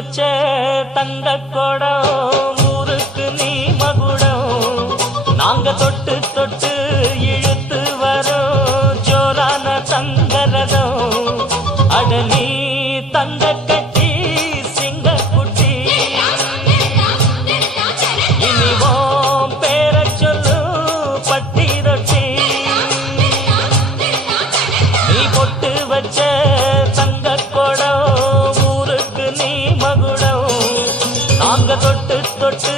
வச்ச தங்க கொடம் ஊருக்கு நீ மகுடம் நாங்க தொட்டு தொட்டு இழுத்து வரோம் ஜோரான தங்கரதம் அட நீ தங்க கட்டி சிங்க குட்டி இனிவோம் பேர சொல்லு பட்டி ரொட்டி நீ பொட்டு வச்ச தங்க கொடம் ஊருக்கு நீ மகுடம் நாங்க தொட்டு தொட்டு